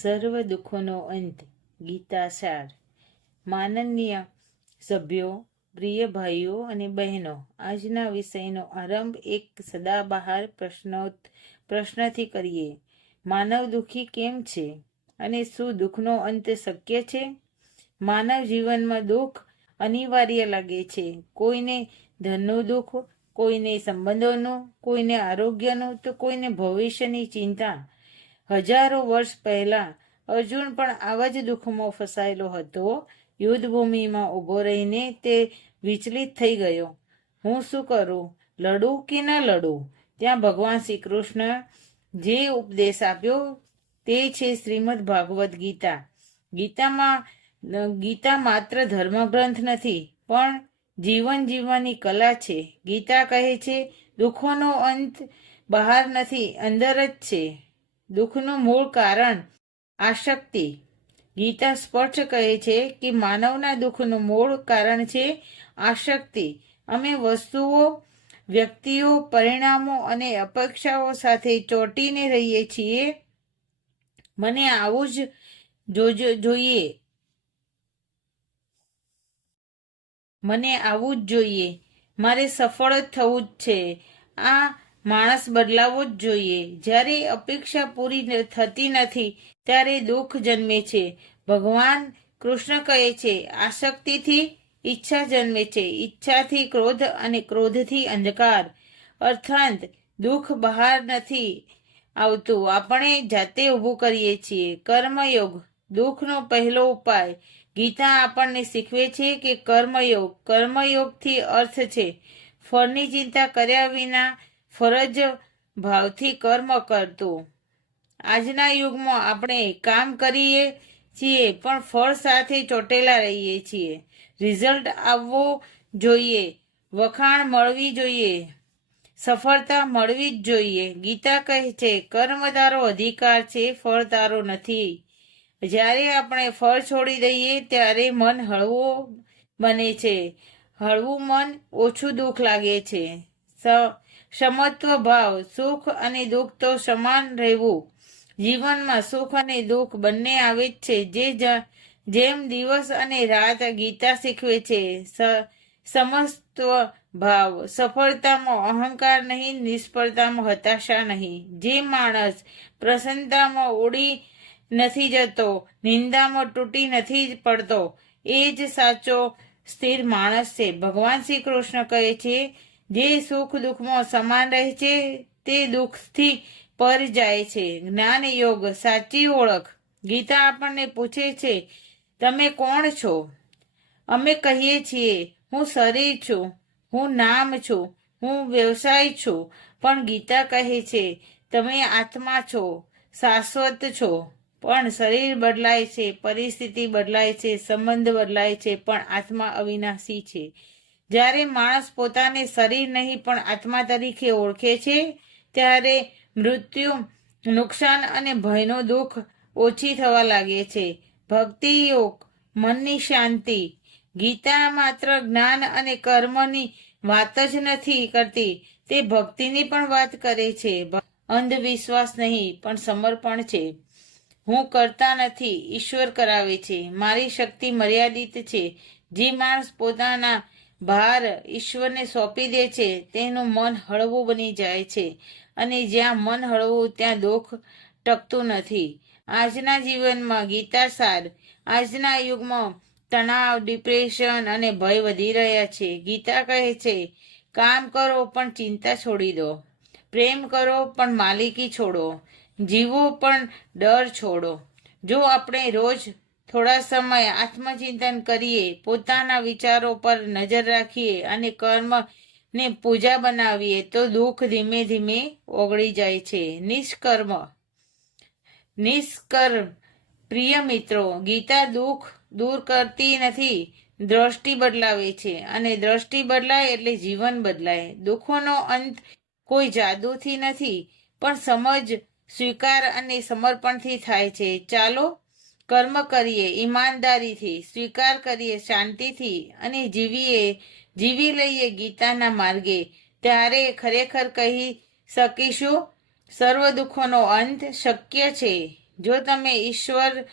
સર્વ દુઃખોનો અંત, ગીતા સાર. માનનીય સભ્યો, પ્રિય ભાઈઓ અને બહેનો, આજના વિષયનો આરંભ એક સદાબહાર પ્રશ્નો પ્રશ્નથી કરીએ. માનવ દુઃખી કેમ છે? અને શું દુઃખનો અંત શક્ય છે? માનવ જીવનમાં દુઃખ અનિવાર્ય લાગે છે. કોઈને ધનનું દુઃખ, કોઈને સંબંધોનું, કોઈને આરોગ્યનું, તો કોઈને ભવિષ્યની ચિંતા. હજારો વર્ષ પહેલા અર્જુન પણ આવા જ દુઃખમાં ફસાયેલો હતો. યુદ્ધભૂમિમાં ઊભો રહીને તે વિચલિત થઈ ગયો. હું શું કરું? લડું કે ન લડું? ત્યાં ભગવાન શ્રી કૃષ્ણ જે ઉપદેશ આપ્યો તે છે શ્રીમદ ભાગવત ગીતા. ગીતામાં, ગીતા માત્ર ધર્મગ્રંથ નથી, પણ જીવન જીવવાની કલા છે. ગીતા કહે છે, દુઃખોનો અંત બહાર નથી, અંદર જ છે. દુઃખનું મૂળ કારણ આશક્તિ ગીતા સ્પષ્ટ કહે છે કે માનવના દુઃખનું મૂળ કારણ છે આશક્તિ અમે વસ્તુઓ, વ્યક્તિઓ, પરિણામો અને અપેક્ષાઓ સાથે ચોંટીને રહીએ છીએ. મને આવું જ જોજો, જોઈએ. મને આવું જ જોઈએ. મારે સફળ થવું જ છે. આ માણસ બદલાવો જ જોઈએ. જ્યારે અપેક્ષા પૂરી થતી નથી, ત્યારે દુઃખ જન્મે છે. ભગવાન કૃષ્ણ કહે છે, આસક્તિથી ઈચ્છા જન્મે છે. ઈચ્છાથી ક્રોધ અને ક્રોધથી અંધકાર. અર્થાંત, દુઃખ બહાર નથી આવતું. આપણે જાતે ઊભું કરીએ છીએ. કર્મયોગ, દુઃખનો પહેલો ઉપાય. ગીતા આપણને શીખવે છે કે કર્મયોગ, કર્મયોગથી અર્થ છે. ફળની ચિંતા કર્યા વિના ફરજ ભાવથી કર્મ કરતું. આજના યુગમાં આપણે કામ કરીએ છીએ, પણ ફળ સાથે ચોટેલા રહીએ છીએ. રિઝલ્ટ આવવો જોઈએ, વખાણ મળવી જોઈએ, સફળતા મળવી જ જોઈએ. ગીતા કહે છે, કર્મ તારો અધિકાર છે, ફળ તારો નથી. જ્યારે આપણે ફળ છોડી દઈએ, ત્યારે મન હળવું બને છે. હળવું મન ઓછું દુઃખ લાગે છે. સ- સમત્વ ભાવ સુખ અને દુઃખ તો સમાન રહેવું. જીવનમાં સુખ અને દુઃખ બંને આવે જ છે. જે જેમ દિવસ અને રાત ગીતા શીખવે છે સમસ્તવ ભાવ સફળતામાં અહંકાર નહીં, નિષ્ફળતામાં હતાશા નહીં. જે માણસ પ્રસન્નતામાં ઉડી નથી જતો, નિંદામાં તૂટી નથી પડતો, એ જ સાચો, સ્થિર માણસ છે. ભગવાન શ્રી કૃષ્ણ કહે છે જે સુખ દુઃખમાં સમાન રહે છે, તે દુઃખથી પર જાય છે. જ્ઞાન યોગ, સાચી ઓળખ. ગીતા આપણને પૂછે છે, તમે કોણ છો? અમે કહીએ છીએ, હું શરીર છું, હું નામ છું, હું વ્યવસાય છું. પણ ગીતા કહે છે, તમે આત્મા છો, શાશ્વત છો. પણ શરીર બદલાય છે, પરિસ્થિતિ બદલાય છે, સંબંધ બદલાય છે, પણ આત્મા અવિનાશી છે. જ્યારે માણસ પોતાને શરીર નહીં, પણ આત્મા તરીકે ઓળખે છે, ત્યારે મૃત્યુ, નુકસાન અને ભયનો દુઃખ ઓછી થવા લાગે છે. ભક્તિ યોગ મનની શાંતિ. ગીતા માત્ર જ્ઞાન અને કર્મની વાત જ નથી કરતી, તે ભક્તિની પણ વાત કરે છે. અંધવિશ્વાસ નહીં, પણ સમર્પણ છે. હું કરતા નથી, ઈશ્વર કરાવે છે. મારી શક્તિ મર્યાદિત છે. જે માણસ પોતાના ભાર ઈશ્વરને સોંપી દે છે, તેનું મન હળવું બની જાય છે. અને જ્યાં મન હળવું, ત્યાં દુઃખ ટકતું નથી. આજના જીવનમાં ગીતા સાર આજના યુગમાં તણાવ, ડિપ્રેશન અને ભય વધી રહ્યા છે. ગીતા કહે છે, કામ કરો, પણ ચિંતા છોડી દો. પ્રેમ કરો, પણ માલિકી છોડો. જીવો, પણ ડર છોડો. જો આપણે રોજ થોડા સમય આત્મચિંતન કરીએ, પોતાના વિચારો પર નજર રાખીએ અને કર્મ ને પૂજા બનાવીએ તો દુઃખ ધીમે ધીમે ઓગળી જાય છે. નિષ્કર્મ. નિષ્કર્મ. પ્રિય મિત્રો, ગીતા દુઃખ દૂર કરતી નથી, દ્રષ્ટિ બદલાવે છે અને દ્રષ્ટિ બદલાય એટલે જીવન બદલાય. દુઃખોનો અંત કોઈ જાદુથી નથી, પણ સમજ સ્વીકાર અને સમર્પણથી થાય છે. ચાલો કર્મ કરીએ, ઈમાનદારીથી, સ્વીકાર કરીએ, શાંતિથી અને જીવીએ, જીવી લઈએ ગીતાના માર્ગે. ત્યારે ખરેખર કહી શકીશું, સર્વ દુઃખોનો અંત શક્ય છે. જો તમે ઈશ્વર